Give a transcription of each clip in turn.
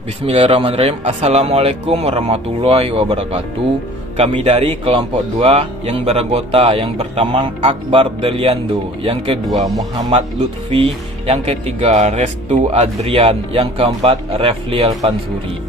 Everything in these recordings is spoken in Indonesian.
Bismillahirrahmanirrahim. Assalamualaikum warahmatullahi wabarakatuh. Kami dari kelompok 2 yang beranggota yang pertama Akbar Deliando, yang kedua Muhammad Lutfi, yang ketiga Restu Adrian, yang keempat Refliel Pansuri.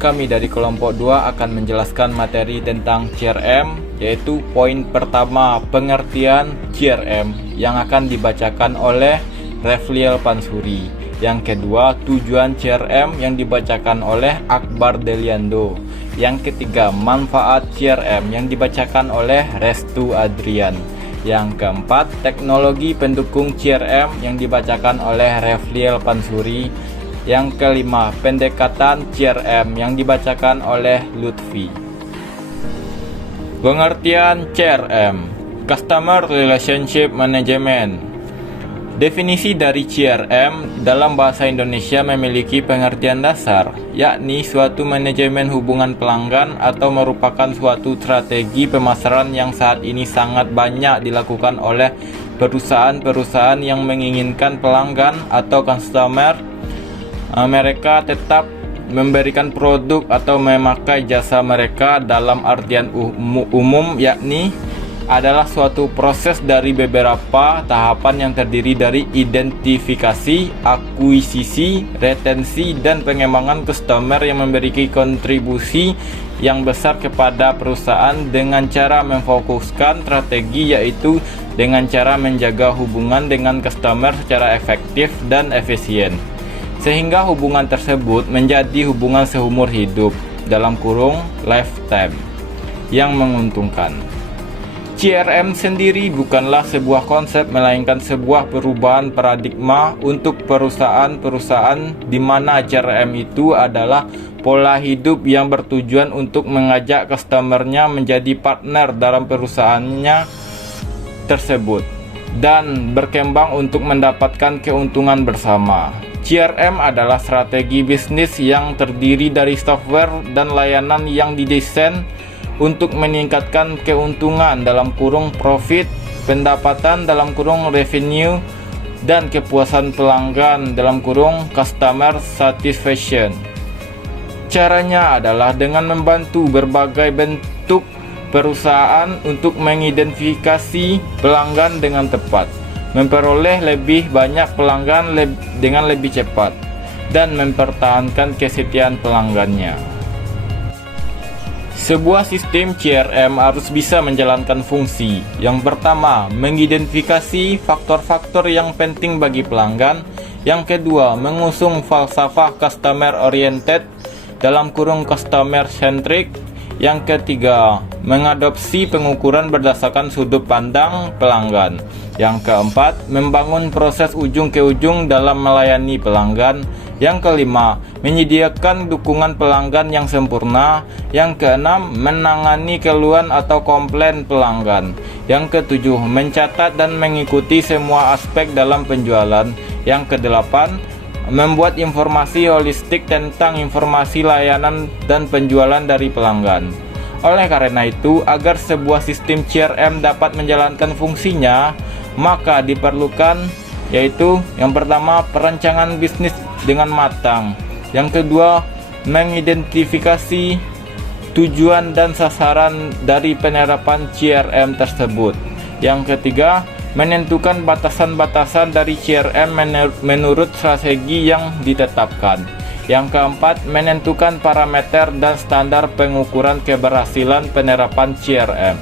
Kami dari kelompok 2 akan menjelaskan materi tentang CRM, yaitu poin pertama pengertian CRM yang akan dibacakan oleh Refliel Pansuri. Yang kedua, tujuan CRM yang dibacakan oleh Akbar Deliando. Yang ketiga, manfaat CRM yang dibacakan oleh Restu Adrian. Yang keempat, teknologi pendukung CRM yang dibacakan oleh Refliel Pansuri. Yang kelima, pendekatan CRM yang dibacakan oleh Lutfi. Pengertian CRM, Customer Relationship Management. Definisi dari CRM dalam bahasa Indonesia memiliki pengertian dasar, yakni suatu manajemen hubungan pelanggan atau merupakan suatu strategi pemasaran yang saat ini sangat banyak dilakukan oleh perusahaan-perusahaan yang menginginkan pelanggan atau customer mereka tetap memberikan produk atau memakai jasa mereka dalam artian umum, yakni adalah suatu proses dari beberapa tahapan yang terdiri dari identifikasi, akuisisi, retensi, dan pengembangan customer yang memiliki kontribusi yang besar kepada perusahaan dengan cara memfokuskan strategi, yaitu dengan cara menjaga hubungan dengan customer secara efektif dan efisien, sehingga hubungan tersebut menjadi hubungan seumur hidup (lifetime) yang menguntungkan. CRM sendiri bukanlah sebuah konsep, melainkan sebuah perubahan paradigma untuk perusahaan-perusahaan di mana CRM itu adalah pola hidup yang bertujuan untuk mengajak customernya menjadi partner dalam perusahaannya tersebut dan berkembang untuk mendapatkan keuntungan bersama. CRM adalah strategi bisnis yang terdiri dari software dan layanan yang didesain untuk meningkatkan keuntungan (profit), pendapatan (revenue), dan kepuasan pelanggan (customer satisfaction). Caranya adalah dengan membantu berbagai bentuk perusahaan untuk mengidentifikasi pelanggan dengan tepat, memperoleh lebih banyak pelanggan dengan lebih cepat, dan mempertahankan kesetiaan pelanggannya. Sebuah sistem CRM harus bisa menjalankan fungsi. Yang pertama, mengidentifikasi faktor-faktor yang penting bagi pelanggan. Yang kedua, mengusung falsafah customer oriented (customer centric). Yang ketiga, mengadopsi pengukuran berdasarkan sudut pandang pelanggan. Yang keempat, membangun proses ujung ke ujung dalam melayani pelanggan. Yang kelima, menyediakan dukungan pelanggan yang sempurna. Yang keenam, menangani keluhan atau komplain pelanggan. Yang ketujuh, mencatat dan mengikuti semua aspek dalam penjualan. Yang kedelapan, membuat informasi holistik tentang informasi layanan dan penjualan dari pelanggan. Oleh karena itu, agar sebuah sistem CRM dapat menjalankan fungsinya, maka diperlukan yaitu yang pertama, perencanaan bisnis dengan matang. Yang kedua, mengidentifikasi tujuan dan sasaran dari penerapan CRM tersebut. Yang ketiga, menentukan batasan-batasan dari CRM menurut strategi yang ditetapkan. Yang keempat, menentukan parameter dan standar pengukuran keberhasilan penerapan CRM.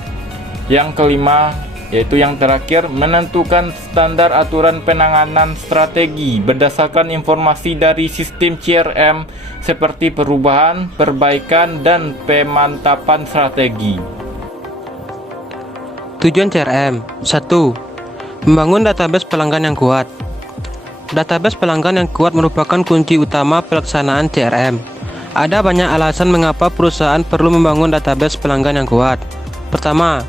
Yang kelima, yaitu yang terakhir, menentukan standar aturan penanganan strategi berdasarkan informasi dari sistem CRM seperti perubahan, perbaikan, dan pemantapan strategi. Tujuan CRM 1. Membangun database pelanggan yang kuat. Database pelanggan yang kuat merupakan kunci utama pelaksanaan CRM. Ada banyak alasan mengapa perusahaan perlu membangun database pelanggan yang kuat. Pertama,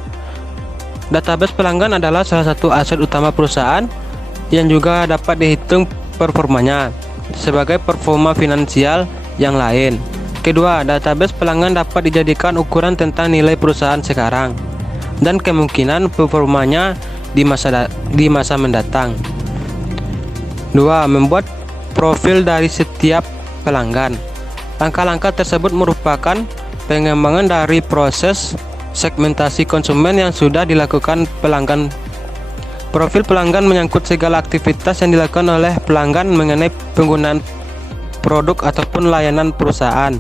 database pelanggan adalah salah satu aset utama perusahaan yang juga dapat dihitung performanya sebagai performa finansial yang lain. Kedua, database pelanggan dapat dijadikan ukuran tentang nilai perusahaan sekarang dan kemungkinan performanya di masa mendatang. 2. Membuat profil dari setiap pelanggan. Langkah-langkah tersebut merupakan pengembangan dari proses segmentasi konsumen yang sudah dilakukan pelanggan. Profil pelanggan menyangkut segala aktivitas yang dilakukan oleh pelanggan mengenai penggunaan produk ataupun layanan perusahaan.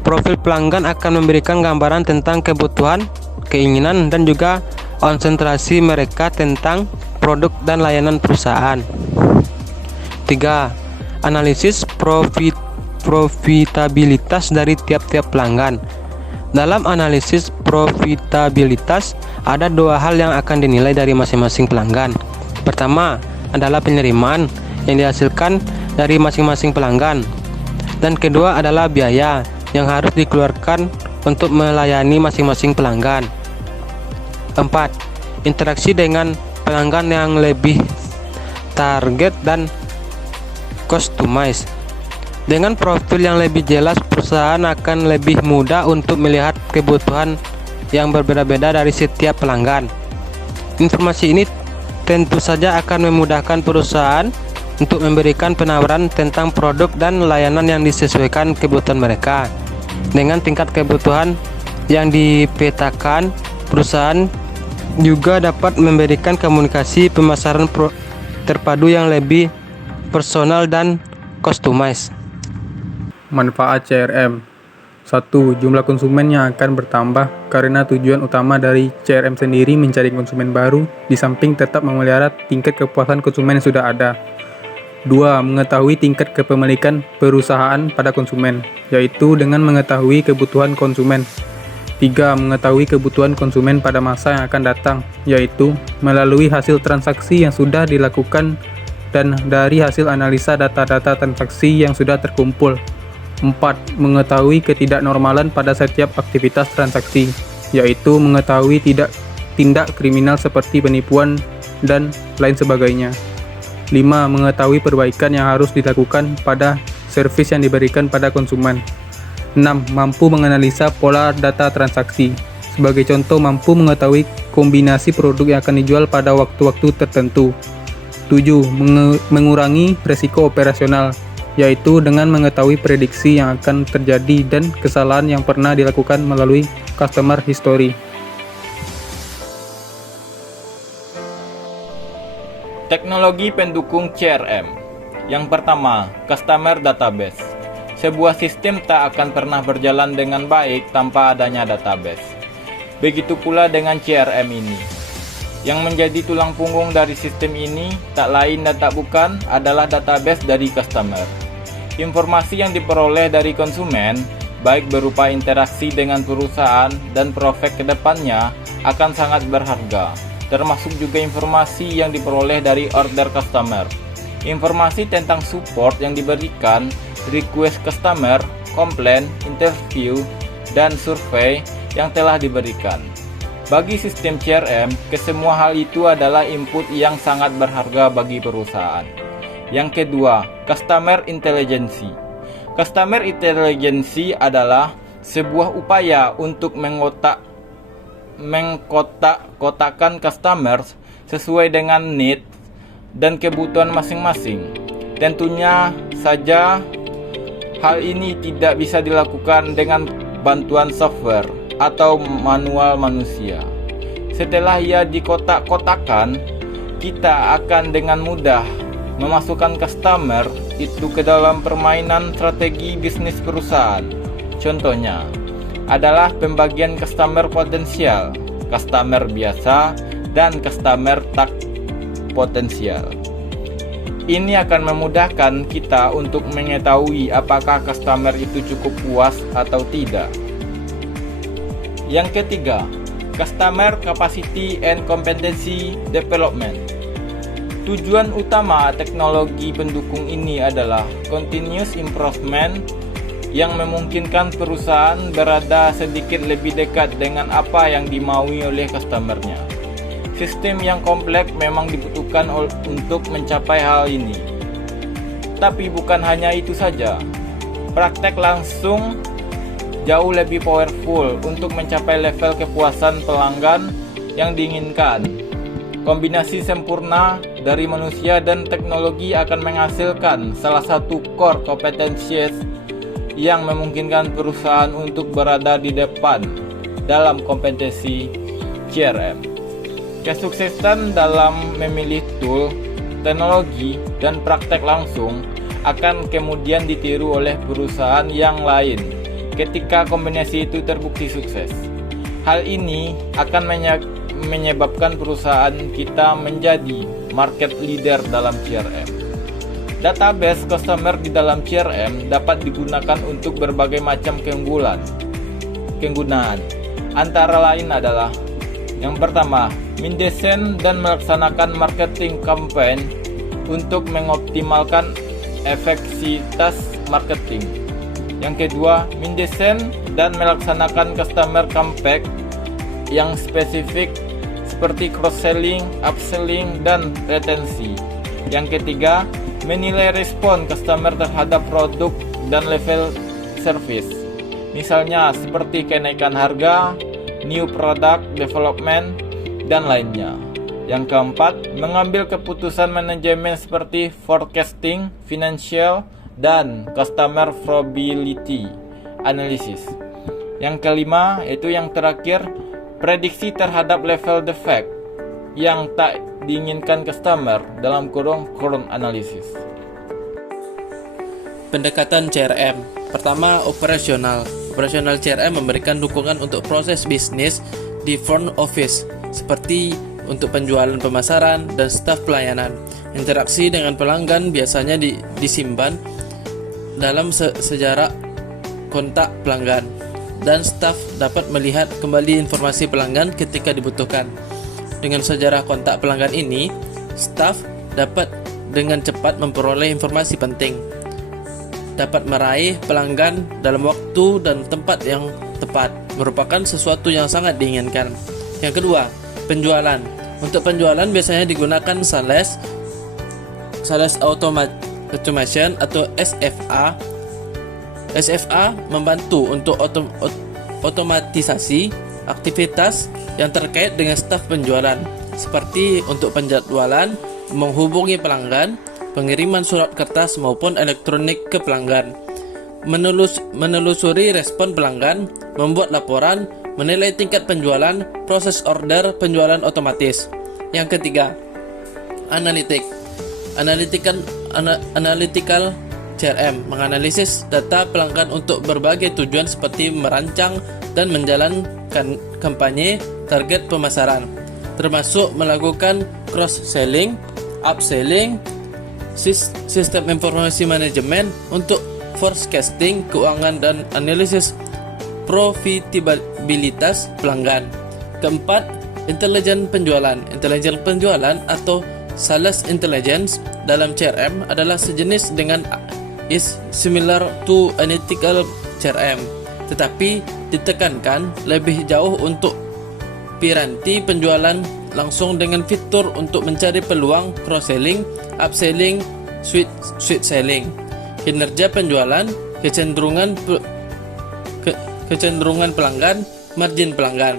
Profil pelanggan akan memberikan gambaran tentang kebutuhan, keinginan, dan juga konsentrasi mereka tentang produk dan layanan perusahaan. 3. Analisis profitabilitas dari tiap-tiap pelanggan. Dalam analisis profitabilitas, ada dua hal yang akan dinilai dari masing-masing pelanggan. Pertama adalah penerimaan yang dihasilkan dari masing-masing pelanggan, dan kedua adalah biaya yang harus dikeluarkan untuk melayani masing-masing pelanggan. 4. Interaksi dengan pelanggan yang lebih target dan customize. Dengan profil yang lebih jelas, perusahaan akan lebih mudah untuk melihat kebutuhan yang berbeda-beda dari setiap pelanggan. Informasi ini tentu saja akan memudahkan perusahaan untuk memberikan penawaran tentang produk dan layanan yang disesuaikan kebutuhan mereka. Dengan tingkat kebutuhan yang dipetakan, perusahaan juga dapat memberikan komunikasi pemasaran terpadu yang lebih personal dan customized. Manfaat CRM. 1. Jumlah konsumen yang akan bertambah karena tujuan utama dari CRM sendiri mencari konsumen baru, di samping tetap memelihara tingkat kepuasan konsumen yang sudah ada. 2. Mengetahui tingkat kepemilikan perusahaan pada konsumen, yaitu dengan mengetahui kebutuhan konsumen. 3. Mengetahui kebutuhan konsumen pada masa yang akan datang, yaitu melalui hasil transaksi yang sudah dilakukan dan dari hasil analisa data-data transaksi yang sudah terkumpul. 4. Mengetahui ketidaknormalan pada setiap aktivitas transaksi, yaitu mengetahui tindak kriminal seperti penipuan dan lain sebagainya. 5. Mengetahui perbaikan yang harus dilakukan pada servis yang diberikan pada konsumen. 6. Mampu menganalisa pola data transaksi. Sebagai contoh, mampu mengetahui kombinasi produk yang akan dijual pada waktu-waktu tertentu. 7. Mengurangi resiko operasional, yaitu dengan mengetahui prediksi yang akan terjadi dan kesalahan yang pernah dilakukan melalui customer history. Teknologi pendukung CRM. Yang pertama, Customer Database. Sebuah sistem tak akan pernah berjalan dengan baik tanpa adanya database. Begitu pula dengan CRM ini. Yang menjadi tulang punggung dari sistem ini tak lain dan tak bukan adalah database dari customer. Informasi yang diperoleh dari konsumen, baik berupa interaksi dengan perusahaan dan prospek kedepannya, akan sangat berharga. Termasuk juga informasi yang diperoleh dari order customer, informasi tentang support yang diberikan, request customer, komplain, interview, dan survei yang telah diberikan. Bagi sistem CRM, kesemua hal itu adalah input yang sangat berharga bagi perusahaan. Yang kedua, Customer Intelligence. Customer Intelligence adalah sebuah upaya untuk mengkotak-kotakan customers sesuai dengan need dan kebutuhan masing-masing. Tentunya saja hal ini tidak bisa dilakukan dengan bantuan software atau manual manusia. Setelah ia dikotak-kotakan, kita akan dengan mudah memasukkan customer itu ke dalam permainan strategi bisnis perusahaan. Contohnya adalah pembagian customer potensial, customer biasa, dan customer tak potensial. Ini akan memudahkan kita untuk mengetahui apakah customer itu cukup puas atau tidak. Yang ketiga, Customer Capacity and Competency Development. Tujuan utama teknologi pendukung ini adalah continuous improvement yang memungkinkan perusahaan berada sedikit lebih dekat dengan apa yang dimaui oleh customernya. Sistem yang kompleks memang dibutuhkan untuk mencapai hal ini. Tapi bukan hanya itu saja. Praktek langsung jauh lebih powerful untuk mencapai level kepuasan pelanggan yang diinginkan. Kombinasi sempurna dari manusia dan teknologi akan menghasilkan salah satu core competencies yang memungkinkan perusahaan untuk berada di depan dalam kompetensi CRM. Kesuksesan dalam memilih tool, teknologi, dan praktek langsung akan kemudian ditiru oleh perusahaan yang lain ketika kombinasi itu terbukti sukses. Hal ini akan menyebabkan perusahaan kita menjadi market leader dalam CRM. Database customer di dalam CRM dapat digunakan untuk berbagai macam keunggulan. Kegunaan antara lain adalah: yang pertama, mendesain dan melaksanakan marketing campaign untuk mengoptimalkan efektivitas marketing. Yang kedua, mendesain dan melaksanakan customer campaign yang spesifik seperti cross-selling, upselling, dan retensi. Yang ketiga, menilai respon customer terhadap produk dan level service. Misalnya seperti kenaikan harga, new product development, dan lainnya. Yang keempat, mengambil keputusan manajemen seperti forecasting, financial, dan customer probability analysis. Yang kelima, yaitu yang terakhir, prediksi terhadap level defect yang tak diinginkan customer (current analysis). Pendekatan CRM. Pertama, operasional. Operasional CRM memberikan dukungan untuk proses bisnis di front office, seperti untuk penjualan, pemasaran, dan staf pelayanan. Interaksi dengan pelanggan biasanya disimpan dalam sejarah kontak pelanggan, dan staf dapat melihat kembali informasi pelanggan ketika dibutuhkan. Dengan sejarah kontak pelanggan ini, staf dapat dengan cepat memperoleh informasi penting, dapat meraih pelanggan dalam waktu dan tempat yang tepat, merupakan sesuatu yang sangat diinginkan. Yang kedua, penjualan. Untuk penjualan biasanya digunakan sales automation atau SFA. SFA membantu untuk otomatisasi aktivitas yang terkait dengan staf penjualan, seperti untuk penjadwalan, menghubungi pelanggan, pengiriman surat kertas maupun elektronik ke pelanggan, menelusuri respon pelanggan, membuat laporan, menilai tingkat penjualan, proses order penjualan otomatis. Yang ketiga, Analytical CRM menganalisis data pelanggan untuk berbagai tujuan seperti merancang dan menjalankan kampanye target pemasaran, termasuk melakukan cross-selling, upselling, sistem informasi manajemen untuk forecasting keuangan, dan analisis profitabilitas pelanggan. Keempat, intelijen penjualan. Intelijen penjualan atau sales intelligence dalam CRM adalah sejenis dengan is similar to analytical CRM, tetapi ditekankan lebih jauh untuk piranti penjualan langsung dengan fitur untuk mencari peluang cross-selling, upselling, sweet selling. Kinerja penjualan, kecenderungan pelanggan, margin pelanggan.